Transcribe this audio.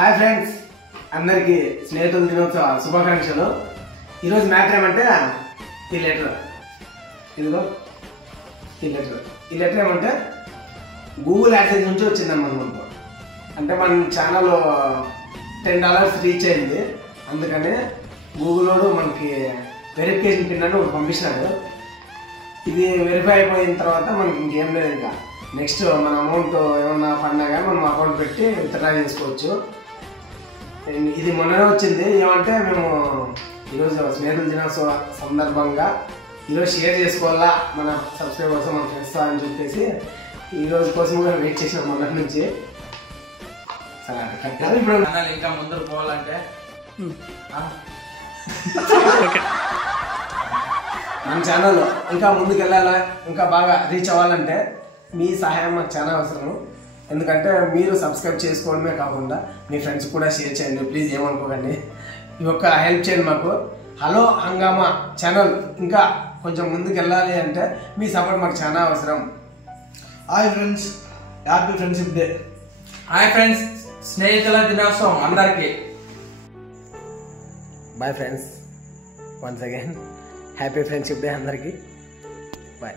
Hi friends, అందరికీ స్నేహితుల దినోత్సవ శుభాకాంక్షలు. ఈరోజు మ్యాటర్ ఏమంటే ఈ లెటర్, ఇదిగో ఈ లెటర్ ఏమంటే గూగుల్ యాడ్సెన్స్ నుంచి వచ్చిందన్నమాట మనకు. అంటే మన ఛానల్ $10 రీచ్ అయింది, అందుకని గూగుల్ వాడు మనకి వెరిఫికేషన్ పిన్ అని ఒకటి పంపించినాడు. ఇది వెరిఫై అయిపోయిన తర్వాత మనకి ఇంకేం లేదు, ఇంకా నెక్స్ట్ మన అమౌంట్ ఏమన్నా పడినా కానీ మనం అకౌంట్ పెట్టి విత్డ్రా చేసుకోవచ్చు. ఇది మొన్ననే వచ్చింది. ఏమంటే మేము ఈరోజు స్నేహితుల దినోత్సవ సందర్భంగా ఈరోజు షేర్ చేసుకోవాలా మన సబ్స్క్రైబర్స్ మన ఫ్రెండ్స్ అని చెప్పేసి ఈరోజు కోసం వెయిట్ చేసినాం మొన్నటి నుంచి. సరే ఇప్పుడు ఇంకా ముందుకు పోవాలంటే మన ఛానల్ ఇంకా ముందుకు వెళ్ళాలా, ఇంకా బాగా రీచ్ అవ్వాలంటే మీ సహాయం మాకు చాలా అవసరం. ఎందుకంటే మీరు సబ్స్క్రైబ్ చేసుకోవడమే కాకుండా మీ ఫ్రెండ్స్ కూడా షేర్ చేయండి ప్లీజ్, ఏమనుకోకండి. ఈ ఒక్క హెల్ప్ చేయండి మాకు. హలో హంగామా ఛానల్ ఇంకా కొంచెం ముందుకు వెళ్ళాలి అంటే మీ సపోర్ట్ మాకు చాలా అవసరం. Hi friends, happy friendship day. Hi friends, స్నేహితుల దినోత్సవం అందరికి. Bye friends, once again happy friendship day అందరికీ. బాయ్.